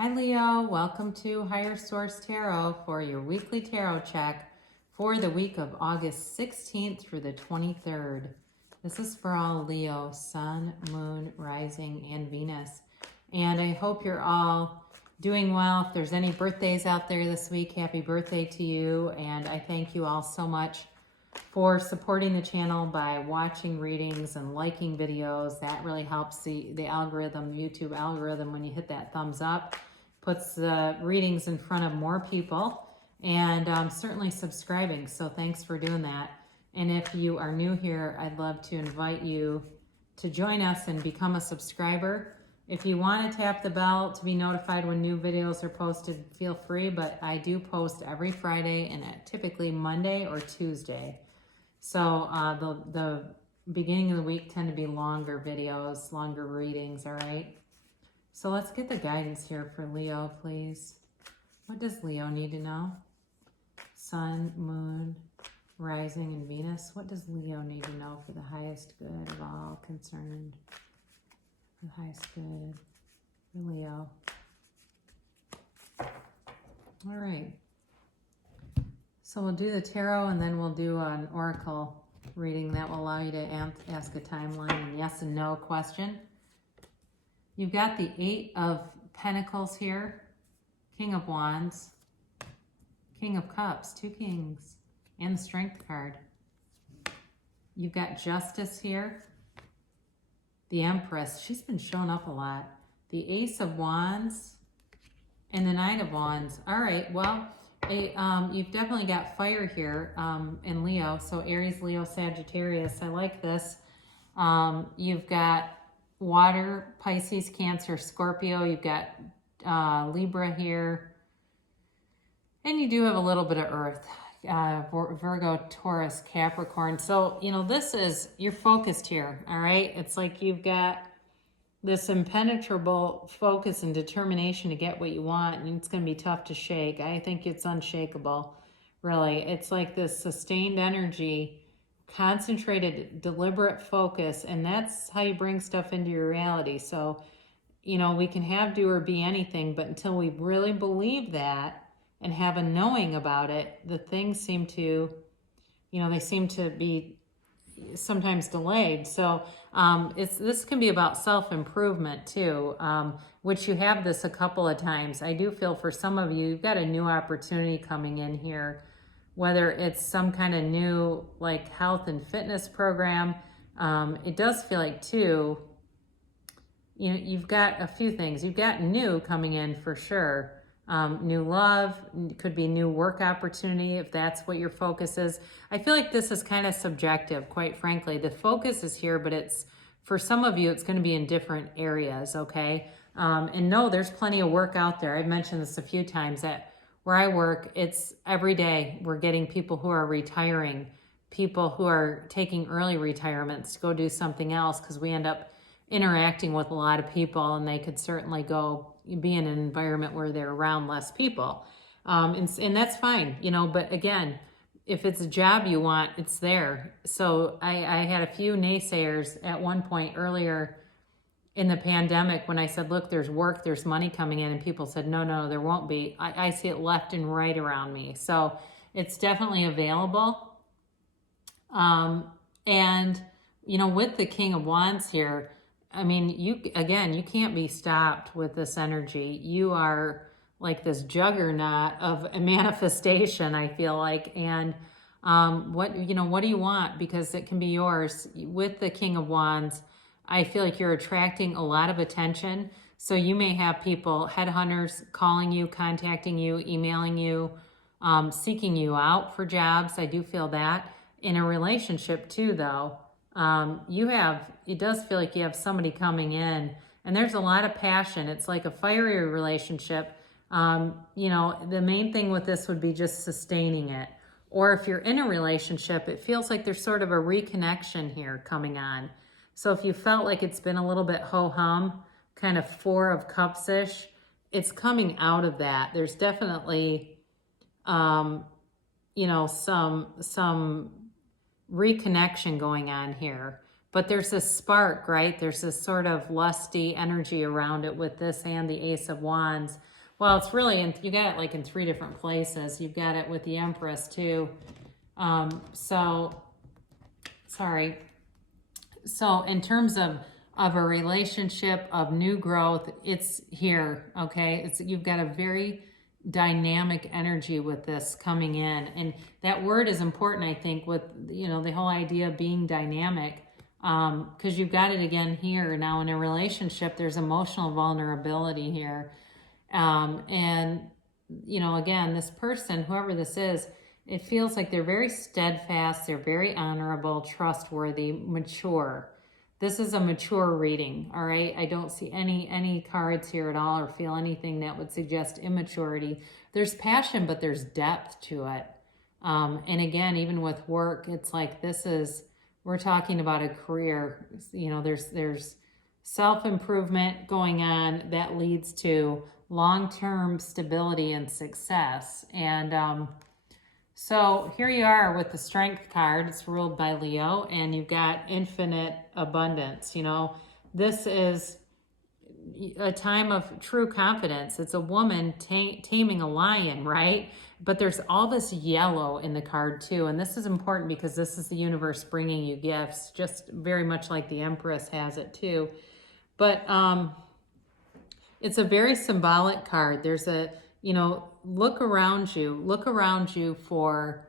Hi Leo, welcome to Higher Source Tarot for your weekly tarot check for the week of August 16th through the 23rd. This is for all Leo, Sun, Moon, Rising, and Venus. And I hope you're all doing well. If there's any birthdays out there this week, happy birthday to you. And I thank you all so much for supporting the channel by watching readings and liking videos. That really helps the algorithm, YouTube algorithm, when you hit that thumbs up. Puts the readings in front of more people, and certainly subscribing. So thanks for doing that. And if you are new here, I'd love to invite you to join us and become a subscriber. If you want to tap the bell to be notified when new videos are posted, feel free, but I do post every Friday and typically Monday or Tuesday. So the beginning of the week tend to be longer videos, longer readings, all right? So let's get the guidance here for Leo, please. What does Leo need to know? Sun, Moon, Rising, and Venus. What does Leo need to know for the highest good of all concerned? For the highest good for Leo. All right. So we'll do the tarot and then we'll do an oracle reading that will allow you to ask a timeline and yes and no question. You've got the Eight of Pentacles here, King of Wands, King of Cups, two kings, and the Strength card. You've got Justice here, the Empress. She's been showing up a lot. The Ace of Wands, and the Nine of Wands. All right, well, you've definitely got fire here in Leo. So Aries, Leo, Sagittarius. I like this. You've got water, Pisces, Cancer, Scorpio. You've got Libra here. And you do have a little bit of Earth. Virgo, Taurus, Capricorn. So, you know, this is, you're focused here, all right? It's like you've got this impenetrable focus and determination to get what you want, and it's going to be tough to shake. I think it's unshakable, really. It's like this sustained energy, concentrated, deliberate focus, and that's how you bring stuff into your reality. So, you know, we can have, do, or be anything, but until we really believe that and have a knowing about it, the things seem to, you know, they seem to be sometimes delayed. So this can be about self-improvement too, which you have this a couple of times. I do feel for some of you, you've got a new opportunity coming in here, whether it's some kind of new like health and fitness program. It does feel like too, you know, you've got a few things. You've got new coming in for sure. New love, could be new work opportunity if that's what your focus is. I feel like this is kind of subjective, quite frankly. The focus is here, but it's, for some of you, it's going to be in different areas, okay? And no, there's plenty of work out there. I've mentioned this a few times that where I work, it's every day we're getting people who are retiring, people who are taking early retirements to go do something else because we end up interacting with a lot of people and they could certainly go be in an environment where they're around less people. And that's fine, you know, but again, if it's a job you want, it's there. So I had a few naysayers at one point earlier in the pandemic when I said, look, there's work, there's money coming in, and people said, no, there won't be. I see it left and right around me. So it's definitely available. And, you know, with the King of Wands here, I mean, you can't be stopped with this energy. You are like this juggernaut of a manifestation, I feel like. And what do you want? Because it can be yours. With the King of Wands, I feel like you're attracting a lot of attention. So you may have people, headhunters, calling you, contacting you, emailing you, seeking you out for jobs. I do feel that. In a relationship too, though. It does feel like you have somebody coming in and there's a lot of passion. It's like a fiery relationship. You know, the main thing with this would be just sustaining it. Or if you're in a relationship, it feels like there's sort of a reconnection here coming on. So if you felt like it's been a little bit ho-hum, kind of Four of Cups-ish, it's coming out of that. There's definitely, you know, some reconnection going on here. but there's this spark, right? There's this sort of lusty energy around it with this and the Ace of Wands. Well, it's really, you got it like in 3 different places. You've got it with the Empress too. So in terms of a relationship, of new growth, it's here, okay? You've got a very dynamic energy with this coming in. And that word is important, I think, with, the whole idea of being dynamic, because you've got it again here. Now in a relationship, there's emotional vulnerability here. And, again, this person, whoever this is, it feels like they're very steadfast, they're very honorable, trustworthy, mature. This is a mature reading, all right? I don't see any cards here at all or feel anything that would suggest immaturity. There's passion, but there's depth to it. And again, even with work, it's like we're talking about a career. There's self-improvement going on that leads to long-term stability and success. And so here you are with the Strength card. It's ruled by Leo, and you've got infinite abundance. This is a time of true confidence. It's a woman taming a lion, right? But there's all this yellow in the card too. And this is important because this is the universe bringing you gifts, just very much like the Empress has it too. But it's a very symbolic card. There's look around you for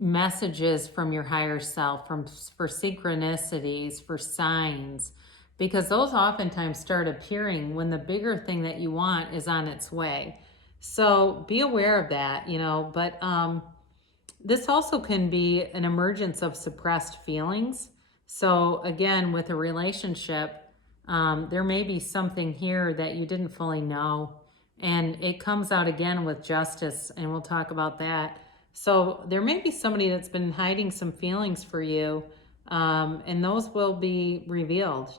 messages from your higher self, for synchronicities, for signs, because those oftentimes start appearing when the bigger thing that you want is on its way. So be aware of that, but this also can be an emergence of suppressed feelings. So again, with a relationship, there may be something here that you didn't fully know. And it comes out again with Justice, and we'll talk about that. So there may be somebody that's been hiding some feelings for you, and those will be revealed,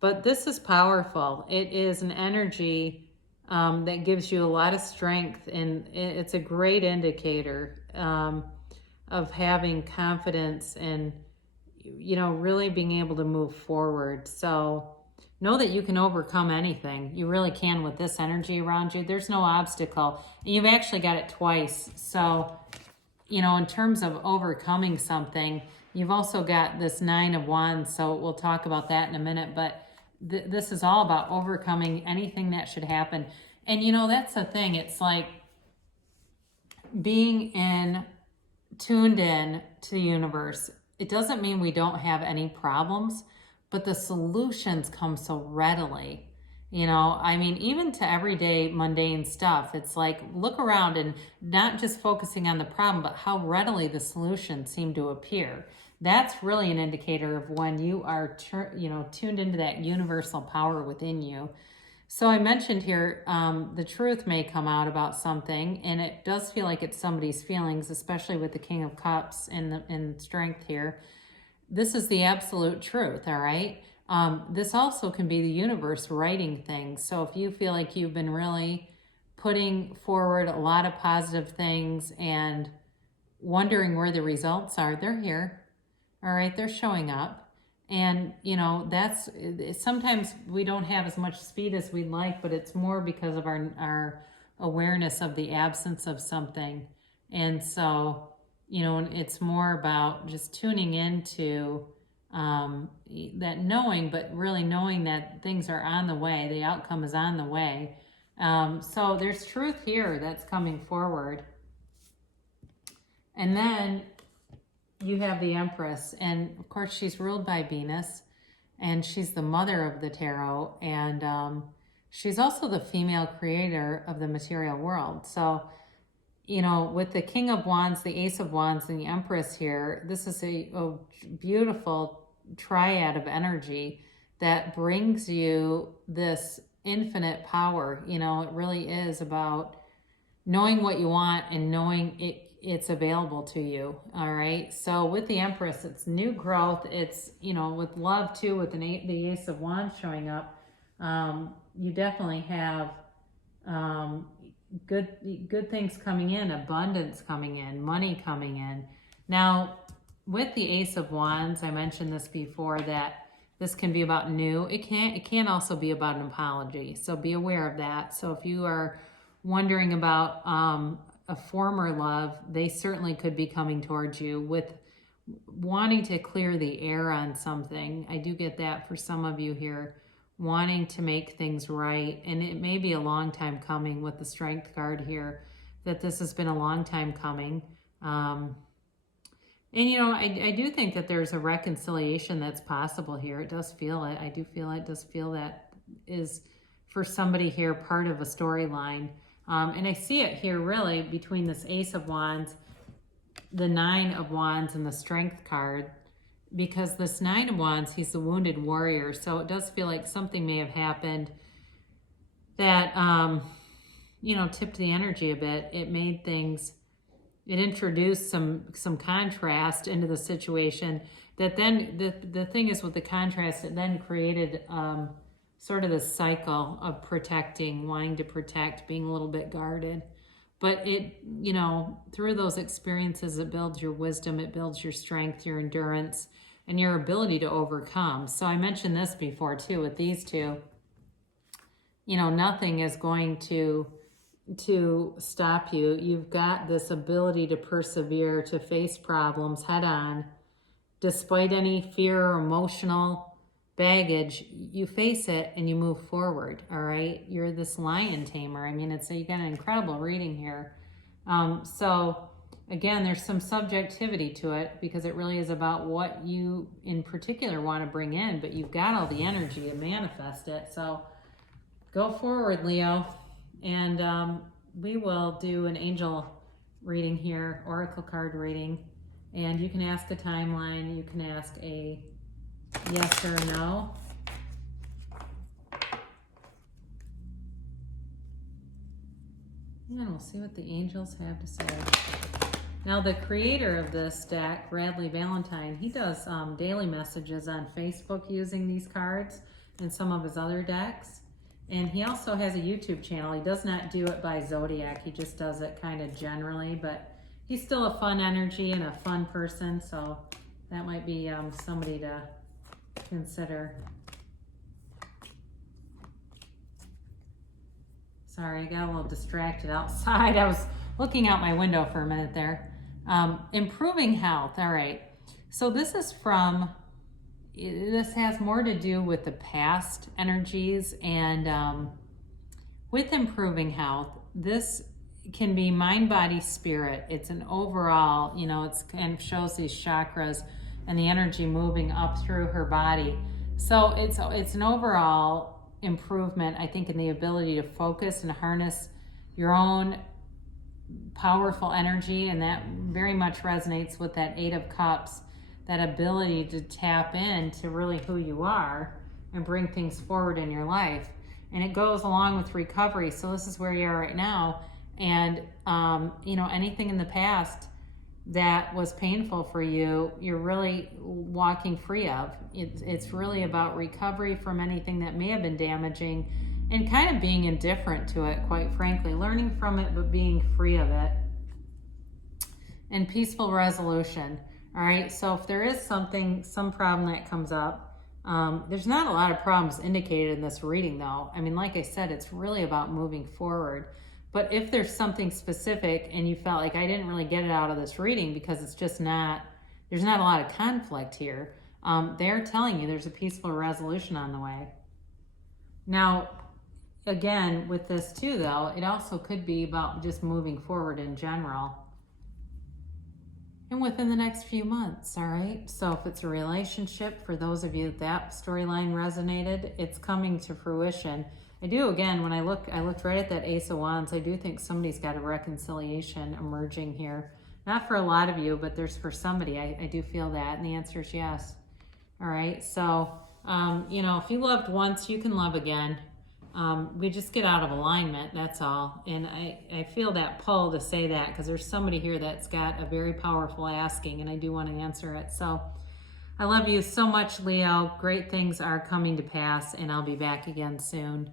But this is powerful. It is an energy that gives you a lot of strength, and it's a great indicator of having confidence and, really being able to move forward. So know that you can overcome anything. You really can with this energy around you. There's no obstacle. And you've actually got it twice. So, in terms of overcoming something, you've also got this 9 of Wands. So we'll talk about that in a minute. But this is all about overcoming anything that should happen. And, that's the thing. It's like being tuned in to the universe. It doesn't mean we don't have any problems, but the solutions come so readily. Even to everyday mundane stuff, it's like, look around and not just focusing on the problem, but how readily the solutions seem to appear. That's really an indicator of when you are, tuned into that universal power within you. So I mentioned here, the truth may come out about something, and it does feel like it's somebody's feelings, especially with the King of Cups and Strength here. This is the absolute truth, all right? This also can be the universe writing things. So if you feel like you've been really putting forward a lot of positive things and wondering where the results are, they're here, all right? They're showing up. And, that's, sometimes we don't have as much speed as we'd like, but it's more because of our awareness of the absence of something. And so, it's more about just tuning into that knowing, but really knowing that things are on the way, the outcome is on the way. So there's truth here that's coming forward. And then you have the Empress, and of course she's ruled by Venus, and she's the mother of the tarot, and she's also the female creator of the material world. So, with the King of Wands, the Ace of Wands, and the Empress here, this is a beautiful triad of energy that brings you this infinite power. It really is about knowing what you want and knowing it's available to you. All right. So with the Empress, it's new growth. It's, with love too, with the Ace of Wands showing up, you definitely have good things coming in, abundance coming in, money coming in. Now, with the Ace of Wands, I mentioned this before, that this can be about new. It can also be about an apology. So be aware of that. So if you are wondering about a former love, they certainly could be coming towards you with wanting to clear the air on something. I do get that for some of you here, wanting to make things right. And it may be a long time coming with the Strength card here, that this has been a long time coming. And, you know, I do think that there's a reconciliation that's possible here. It does feel it. I do feel it. Does feel that is, for somebody here, part of a storyline. And I see it here really between this Ace of Wands, the Nine of Wands, and the Strength card. Because this Nine of Wands, he's the wounded warrior. So it does feel like something may have happened that, you know, tipped the energy a bit. It made things... It introduced some contrast into the situation that then, the thing is with the contrast, it then created sort of this cycle of protecting, wanting to protect, being a little bit guarded. But it, you know, through those experiences, it builds your wisdom, it builds your strength, your endurance, and your ability to overcome. So I mentioned this before too with these two. You know, nothing is going to stop you. You've got this ability to persevere, to face problems head on, despite any fear or emotional baggage. You face it and you move forward. All right, you're this lion tamer. I mean, you got an incredible reading here. So again, there's some subjectivity to it because it really is about what you in particular want to bring in, but you've got all the energy to manifest it. So go forward, Leo. And we will do an angel reading here, oracle card reading. And you can ask a timeline. You can ask a yes or no. And we'll see what the angels have to say. Now, the creator of this deck, Bradley Valentine, he does daily messages on Facebook using these cards and some of his other decks. And he also has a YouTube channel. He does not do it by zodiac. He just does it kind of generally, but he's still a fun energy and a fun person. So that might be somebody to consider. Sorry, I got a little distracted outside. I was looking out my window for a minute there. Improving health. All right. So this is from... This has more to do with the past energies, and with improving health, this can be mind, body, spirit. It's an overall, you know, it's kind of shows these chakras and the energy moving up through her body. So it's an overall improvement, I think, in the ability to focus and harness your own powerful energy, and that very much resonates with that Eight of Cups. That ability to tap into really who you are and bring things forward in your life. And it goes along with recovery. So this is where you are right now. And, you know, anything in the past that was painful for you, you're really walking free of. It's really about recovery from anything that may have been damaging and kind of being indifferent to it, quite frankly. Learning from it, but being free of it. And peaceful resolution. All right, so if there is some problem that comes up, there's not a lot of problems indicated in this reading though. I mean, like I said, it's really about moving forward. But if there's something specific and you felt like I didn't really get it out of this reading because it's just not, there's not a lot of conflict here, they're telling you there's a peaceful resolution on the way. Now, again, with this too though, it also could be about just moving forward in general. And within the next few months, all right? So if it's a relationship, for those of you that storyline resonated, it's coming to fruition. I do, again, when I looked right at that Ace of Wands, I do think somebody's got a reconciliation emerging here. Not for a lot of you, but there's for somebody. I do feel that, and the answer is yes. All right, so, you know, if you loved once, you can love again. We just get out of alignment, that's all. And I feel that pull to say that because there's somebody here that's got a very powerful asking, and I do want to answer it. So I love you so much, Leo. Great things are coming to pass, and I'll be back again soon.